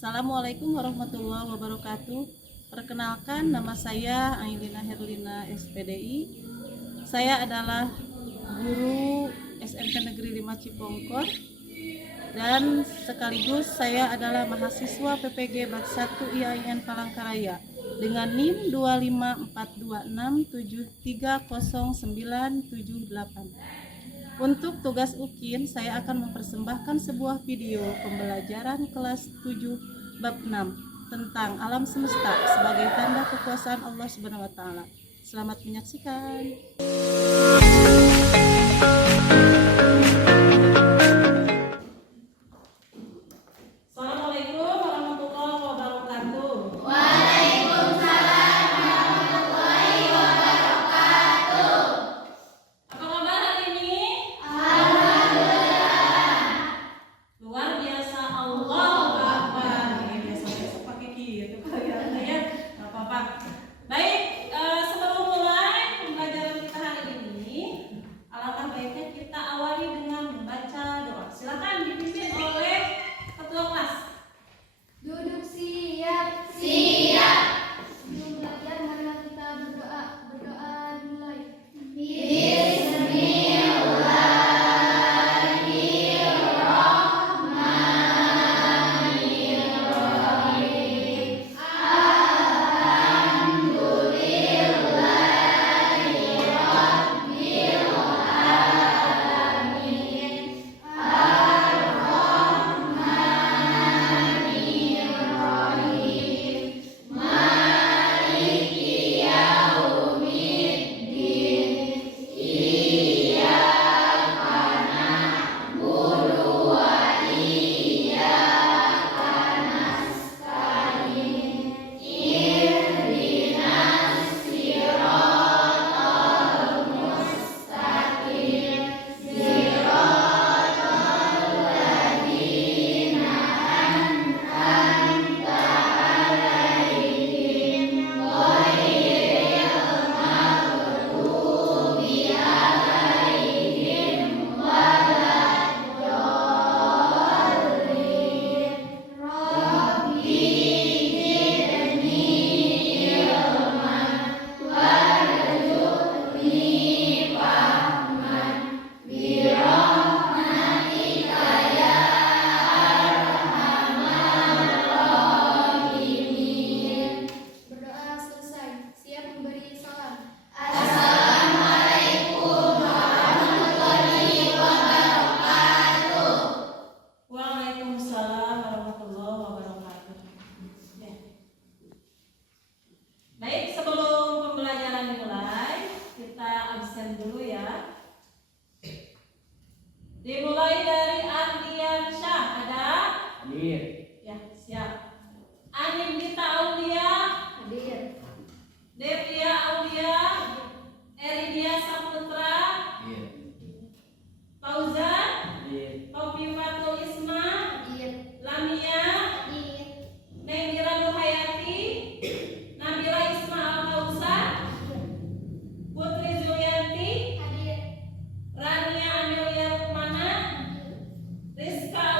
Assalamualaikum warahmatullahi wabarakatuh. Perkenalkan, nama saya Ailina Herlina SPDI. Saya adalah guru SMK Negeri 5 Cipongkor dan sekaligus saya adalah mahasiswa PPG Bat 1 IAIN Palangkaraya dengan NIM 25426730978. Untuk tugas UKIN, saya akan mempersembahkan sebuah video pembelajaran kelas 7 bab 6 tentang alam semesta sebagai tanda kekuasaan Allah Subhanahu wa taala. Selamat menyaksikan. Assalamualaikum warahmatullahi wabarakatuh. Waalaikumsalam warahmatullahi wabarakatuh. Apa kabar hari ini? Alhamdulillah. Luar biasa, Allahu Akbar. Ini biasa-biasa pakai gitu kayaknya ya. Enggak apa-apa. Baik, sebelum mulai pembelajaran kita hari ini, alangkah baiknya kita awali dengan membaca doa. Silakan dipimpin oleh ketua kelas. Duduk siap. Siap. Sebelum belajar marilah kita berdoa. Berdoa dimulai. Berdoa selesai. Siap memberi salam. Waalaikumsalam warahmatullahi wabarakatuh. Ya. Baik, sebelum pembelajaran dimulai, kita absen dulu ya. Dimulai dari Ardian Syah, ada? Hadir. Ya, siap. Anim Dita Aulia, Hadir. Devia Aulia, Eridia Saputra, Hadir. Fauzan, Hadir. Topifatul Isma, Hadir. Lamia, Hadir. Nengira Nurhayati, Nabila Ismail Kausar, Putri Zulianti, Hadir. Rania Amelia Rukmana, Rizka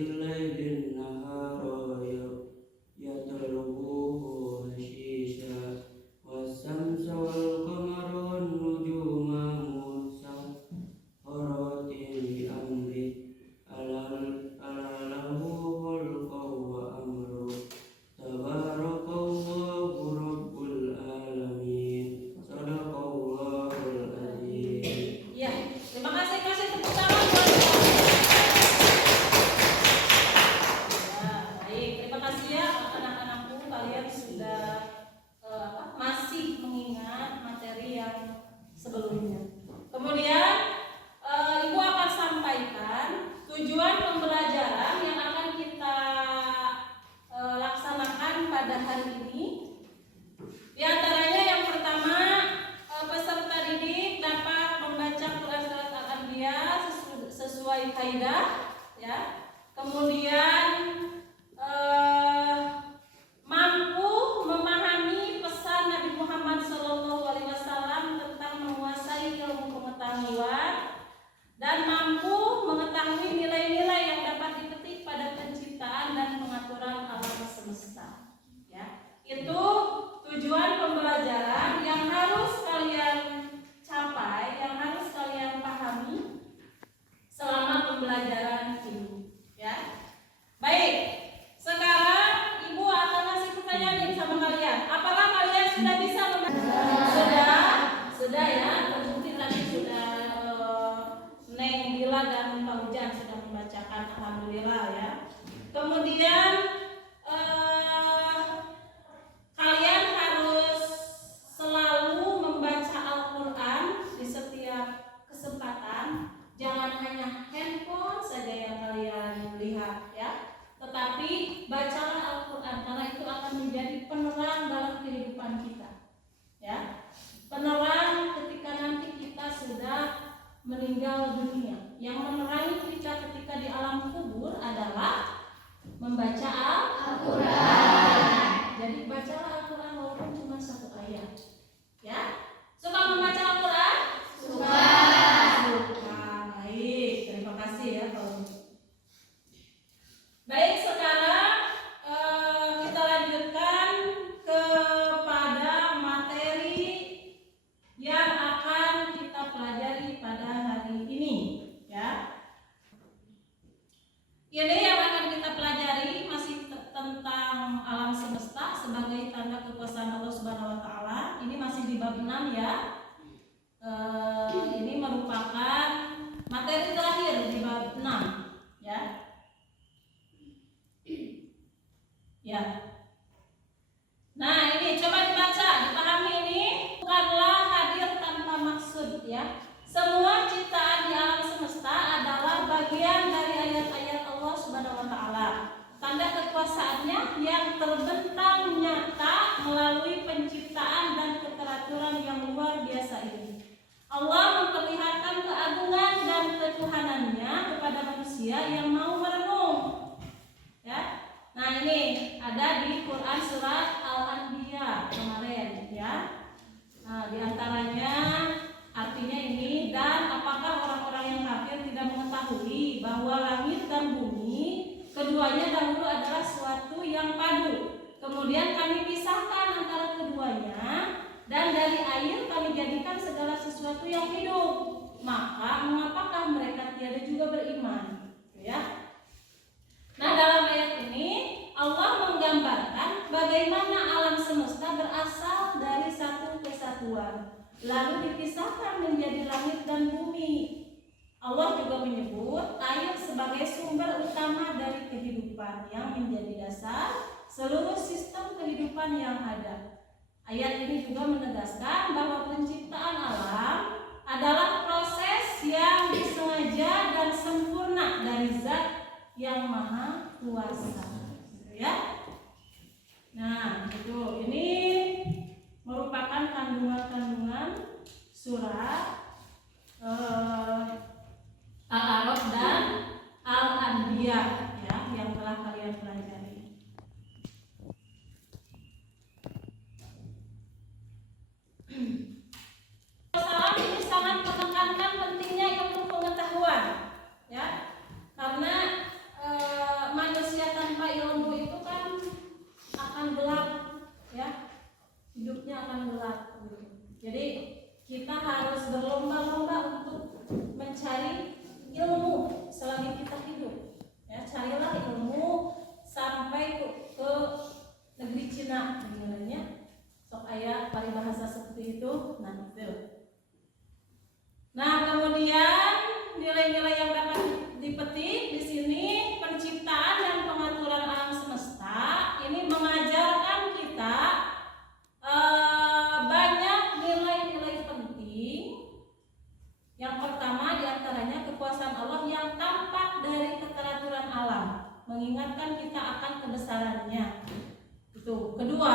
الليل النهار يطلبه حثيثا والشمس والقمر والنجوم مسخرات بأمره ألا له خلق وأمر تبارك الله رب العالمين صدق الله العظيم. Ya, terima kasih, kasih tepuk tangan buat ya, baik, terima kasih ya anak-anakku, kalian sudah masih mengingat materi yang sebelumnya. Kemudian Ibu akan sampaikan tujuan pembelajaran yang akan kita laksanakan pada hari ini. Di antaranya yang pertama, peserta didik dapat membaca Quran Surat Al-Anbiya sesuai kaidah, ya. Kemudian mampu memahami pesan Nabi Muhammad SAW tentang menguasai ilmu pengetahuan dan mampu mengetahui nilai-nilai yang dapat dipetik pada penciptaan dan pengaturan alam semesta. Ya, itu tujuan pembelajaran yang harus kalian capai, yang harus kalian pahami selama pembelajaran ini. Ya, baik. Sekarang Ibu akan kasih pertanyaan nih sama kalian. Apakah kalian sudah bisa membaca? Sudah ya. Terbukti tadi sudah Neng Bila dan Pak Hujan sudah membacakan, alhamdulillah ya. Kemudian kalian harus selalu membaca Al-Quran di setiap kesempatan. Jangan hanya handphone saja yang kalian lihat ya, tetapi bacalah Al-Quran karena itu akan menjadi penerang dalam kehidupan kita ya. Penerang ketika nanti kita sudah meninggal dunia. Yang menerangi kita ketika di alam kubur adalah membaca Al-Quran. Jadi bacalah Al-Quran walaupun cuma satu ayat. Ya, suka membaca Al-Quran? Suka. Baik, terima kasih ya kalau. Baik, sekarang kita lanjutkan kepada materi yang akan kita pelajari pada hari ini. Ya. Ini yang akan kita pelajari masih tentang alam semesta sebagai tanda kekuasaan Allah Subhanahu wa taala. Ini masih di bab 6 ya. Ini merupakan materi terakhir di bab 6 ya. Ya. Nah, ini coba dibaca, dipahami ini bukanlah hadir tanpa maksud ya. Semua ciptaan di alam semesta adalah bagian dari ayat-ayat Allah Subhanahu wa taala. Tanda kekuasaannya yang terbentang nyata melalui penciptaan dan keteraturan yang luar biasa ini. Allah memperlihatkan keagungan dan ketuhanannya kepada manusia yang mau merenung. Ya. Nah, ini ada di Quran surat Al-Anbiya kemarin ya. Nah, di antaranya artinya ini, dan apakah orang-orang yang kafir tidak mengetahui bahwa langit dan bumi keduanya dahulu adalah suatu yang padu. Kemudian kami pisahkan antara keduanya, dan dari air kami jadikan segala sesuatu yang hidup. Maka mengapakah mereka tiada juga beriman? Ya. Nah, dalam ayat ini Allah menggambarkan bagaimana alam semesta berasal dari satu kesatuan, lalu dipisahkan menjadi langit dan bumi. Allah juga menyebut air sebagai sumber utama dari kehidupan yang menjadi dasar seluruh sistem kehidupan yang ada. Ayat ini juga menegaskan bahwa penciptaan alam adalah proses yang disengaja dan sempurna dari Zat yang Maha Kuasa. Ya. Nah, itu ini merupakan kandungan-kandungan surat Al-A'raf dan Al-Anbiya ya, yang telah kalian pelajari. Salam ini sangat menekankan pentingnya ilmu pengetahuan ya, karena berlomba-lomba untuk mencari ilmu selagi kita hidup. Ya, carilah ilmu sampai ke negeri Cina nilainya. Sok aya paribahasa seperti itu. Nah, kemudian nilai-nilai yang dapat dipetik di sini, penciptaan dan pengaturan alam semesta ini mengajarkan kita banyak nilai-nilai penting. Yang pertama diantaranya kekuasaan Allah yang tampak dari keteraturan alam, mengingatkan kita akan kebesarannya. Itu. Kedua,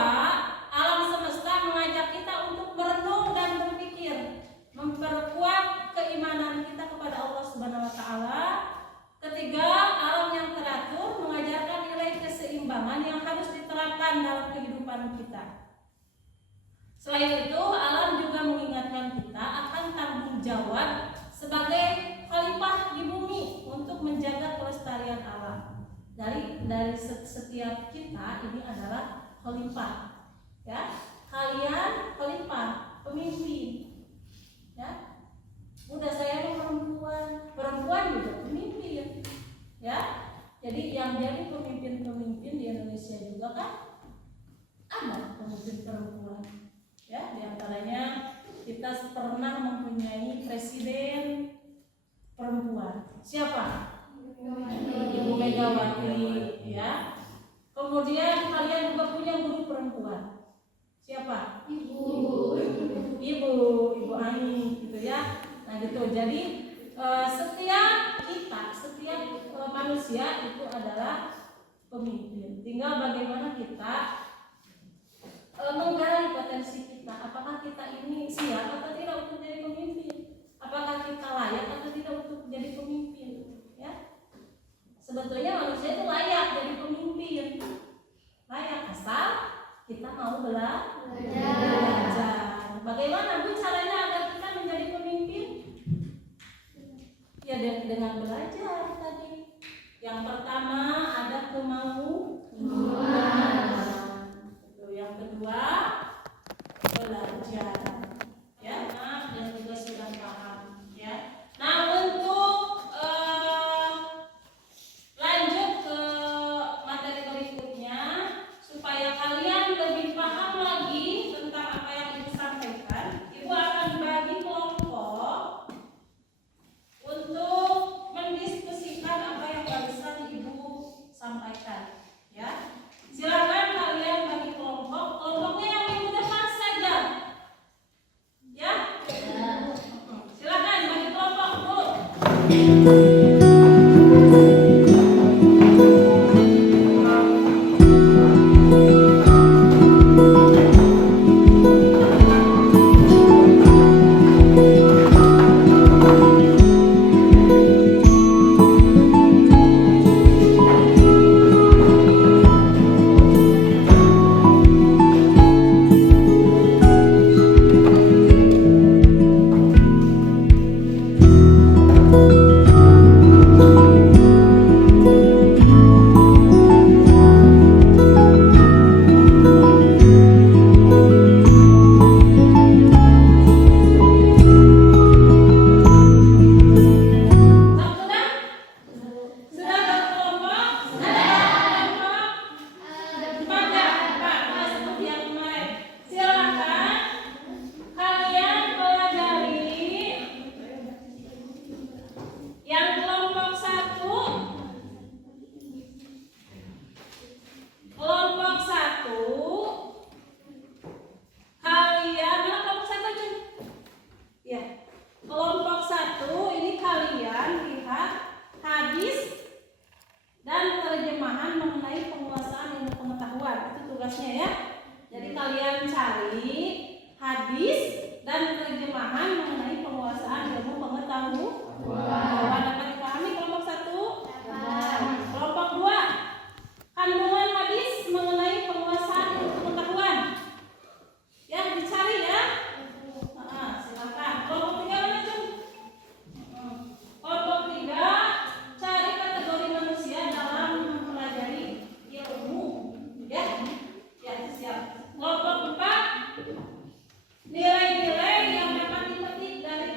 alam semesta mengajak kita untuk merenung dan berpikir, memperkuat keimanan kita kepada Allah Subhanahu wa taala. Ketiga, alam yang teratur mengajarkan nilai keseimbangan yang harus diterapkan dalam kehidupan kita. Selain itu, alam juga mengingatkan kita akan tanggung jawab sebagai khalifah di bumi untuk menjaga kelestarian alam. Dari setiap kita ini adalah khalifah. Ya, kalian khalifah, pemimpin. Ya, udah saya perempuan juga pemimpin. Ya, jadi yang jadi pemimpin di Indonesia juga kan ada pemimpin perempuan. Ya, diantaranya kita pernah mempunyai presiden perempuan. Siapa? Ibu Megawati. Ya. Kemudian kalian juga punya guru perempuan. Siapa? Ibu Ani, gitu ya. Nah, gitu. Jadi setiap manusia itu adalah pemimpin. Tinggal bagaimana kita menggali potensi kita. Apakah kita ini siap atau tidak untuk jadi pemimpin? Apakah kita layak atau tidak untuk jadi pemimpin? Ya. Sebetulnya manusia itu layak jadi pemimpin. Layak asal kita mau belajar. Bagaimana Bu caranya agar kita menjadi pemimpin? Ya dengan belajar tadi. Yang pertama ada kemauan. Yang kedua belajar. Ya, dan juga sudah paham. Ya. Nah, untuk lanjut ke materi berikutnya supaya kalian lebih paham lagi tentang apa yang Ibu sampaikan, Ibu akan bagi kelompok untuk mendiskusikan apa yang barusan Ibu sampaikan. Ya, silakan kalian bagi kelompoknya yang minggu depan saja. Ya, silakan bagi kelompok dulu. Kelompok 4, nilai-nilai yang dapat dipetik dari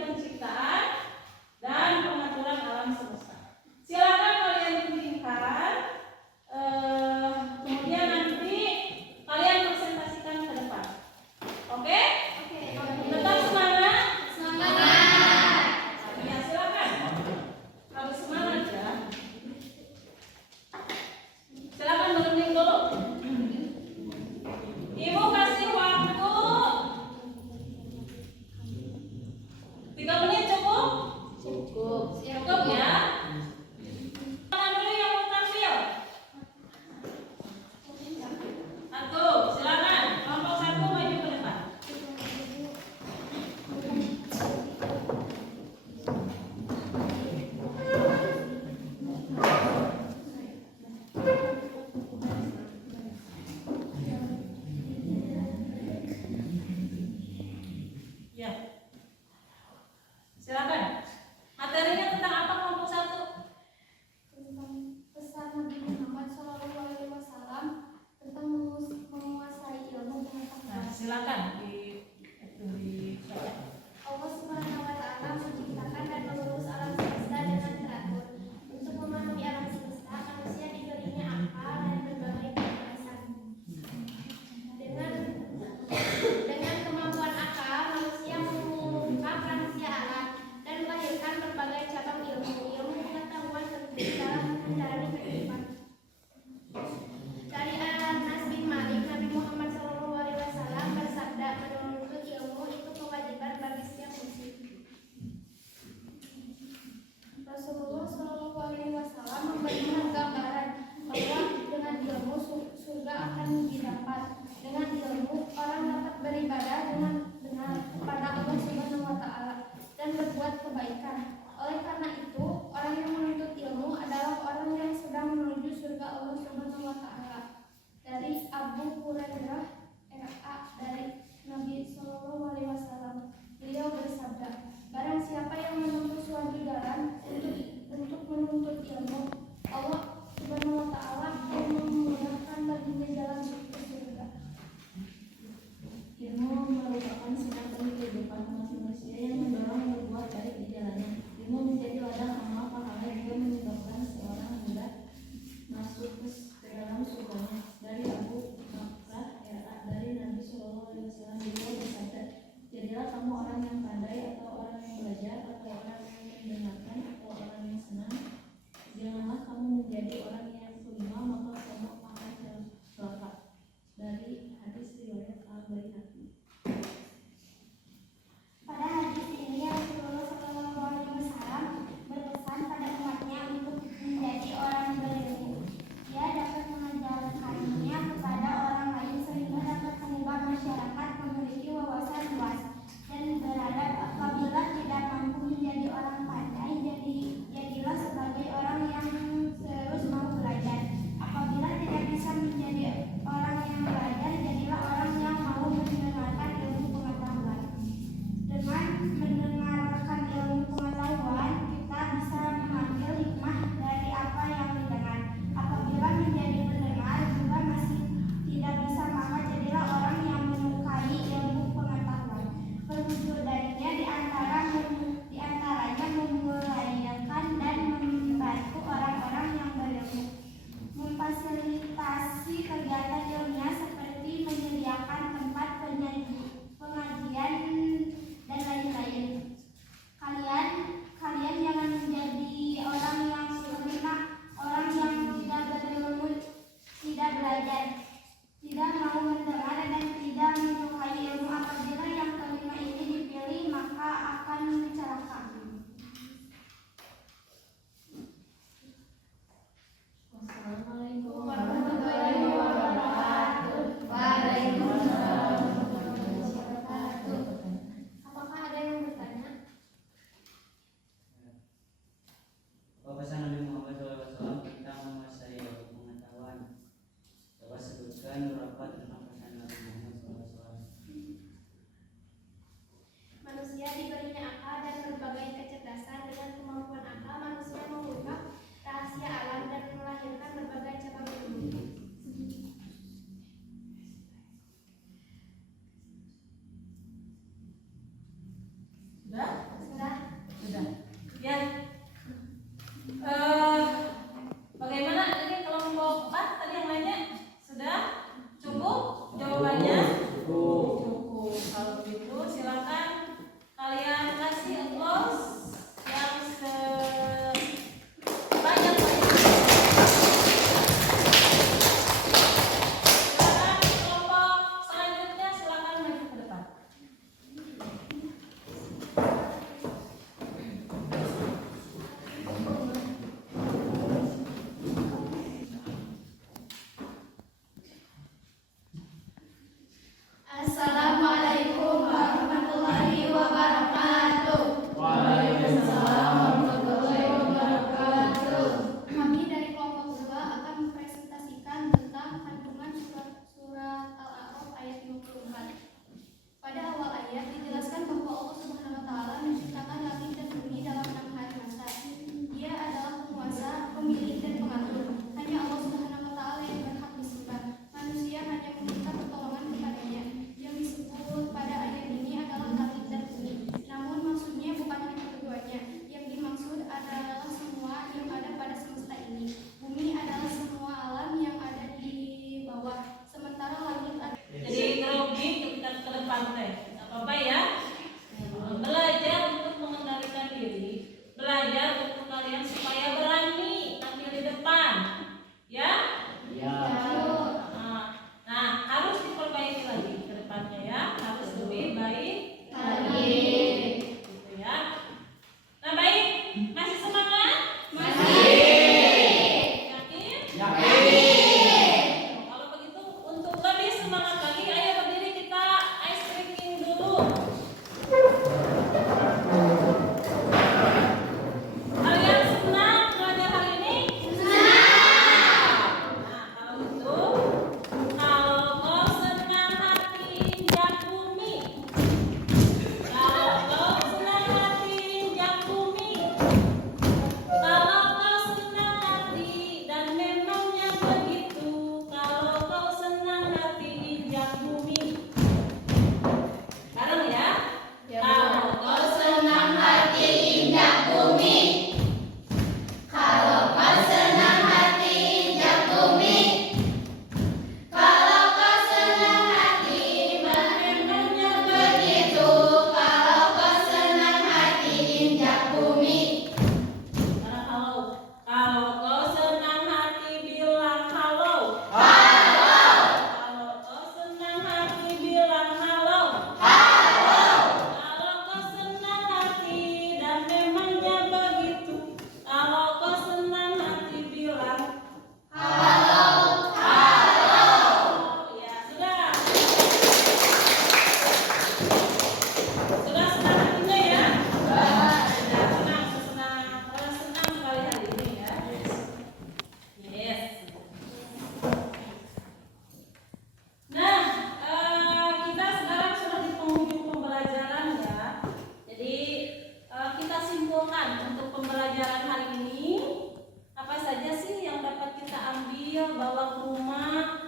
ambil bawa ke rumah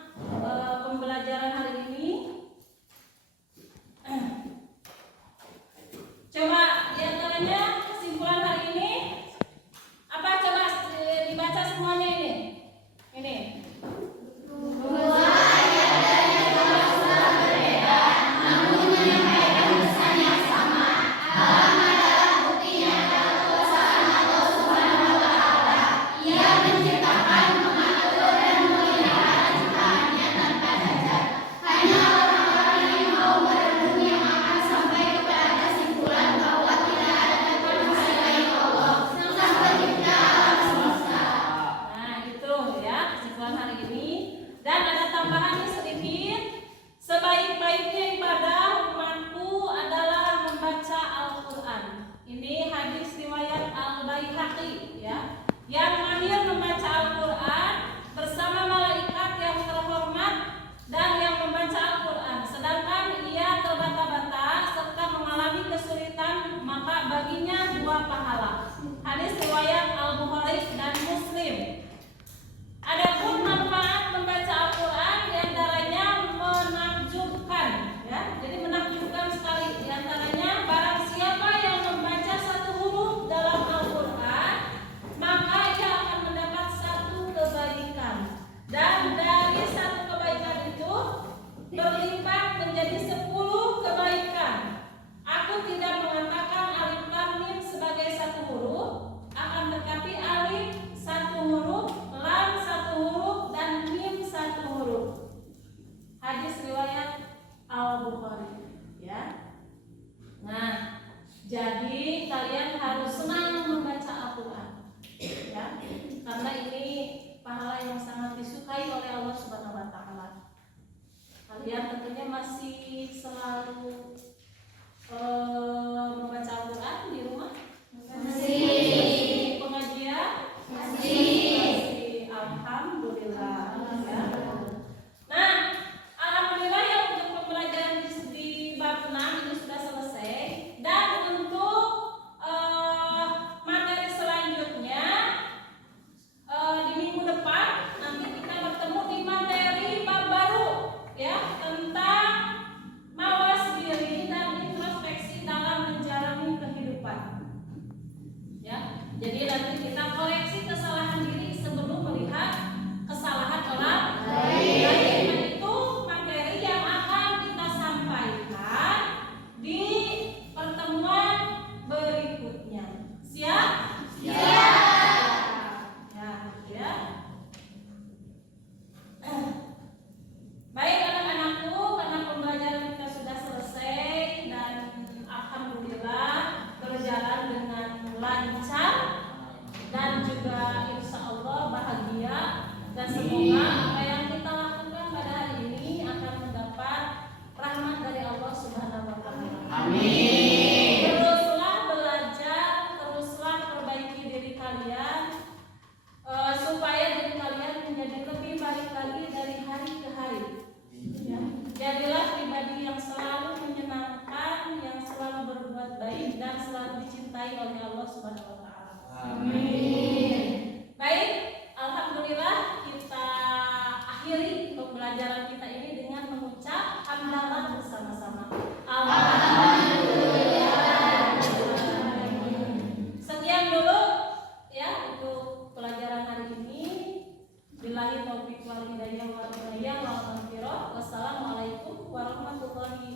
pembelajaran hari ini. Coba diantaranya kesimpulan hari ini apa? Coba dibaca semuanya ini. Ini. Nah, itu ya kesimpulan hari ini. Dan ada tambahannya sedikit. Sebaik-baiknya ibadah umatku adalah membaca Al-Quran. Ini hadis riwayat Al-Baihaqi ya. Yang mahir membaca Al-Quran bersama malaikat yang terhormat dan yang membaca Al-Quran. Sedangkan ia terbata-bata serta mengalami kesulitan, maka baginya 2 pahala. Hadis riwayat Al-Bukhari dan Muslim. Adapun manfaat membaca Al-Quran diantaranya menakjubkan, ya. Jadi menakjubkan sekali. Diantaranya barang siapa yang membaca 1 huruf dalam Al-Quran, maka ia akan mendapat 1 kebaikan. Dan dari 1 kebaikan itu berlipat menjadi 10 kebaikan. Aku tidak mengatakan alif lam mim sebagai 1 huruf, akan tetapi alif 1 huruf, lam 1 huruf, dan mim 1 huruf. Hadis riwayat Al-Bukhari ya. Nah, jadi kalian harus senang membaca Al-Quran ya. Karena ini pahala yang sangat disukai oleh Allah Subhanahu wa taala. Kalian tentunya masih selalu membaca Al-Quran di rumah? Masih. Pengajian? Masih. Alhamdulillah ya. Nah, alhamdulillah ya untuk pembelajaran di bab 6 ini sudah selesai. Dan untuk materi selanjutnya di minggu depan nanti kita bertemu di materi bab baru ya, tentang mawas diri dan introspeksi dalam menjalani kehidupan ya. Jadi nanti kita koreksi kesalahan diri sebelum melihat kesalahan orang lain. Dan itu materi yang akan kita sampaikan di pertemuan berikutnya. Siap? Siap. Ya, gitu ya. Baik anak-anakku, karena pembelajaran kita sudah selesai dan alhamdulillah berjalan dengan lancar dan juga insya Allah bahagia, dan semoga apa yang kita lakukan pada hari ini akan mendapat rahmat dari Allah Subhanahu wa taala. Amin. Teruslah belajar, teruslah perbaiki diri kalian supaya diri kalian menjadi lebih baik lagi dari hari ke hari. Ya. Jadilah pribadi yang selalu menyenangkan, yang selalu berbuat baik dan selalu dicintai oleh Allah Subhanahu wa taala. Amin. Baik, alhamdulillah kita akhiri pembelajaran kita ini dengan mengucap hamdalah bersama-sama. Alhamdulillah. Sekian dulu ya untuk pelajaran hari ini. Billahi taufiq wal hidayah wal hidayah wal maghfirah. Wassalamualaikum warahmatullahi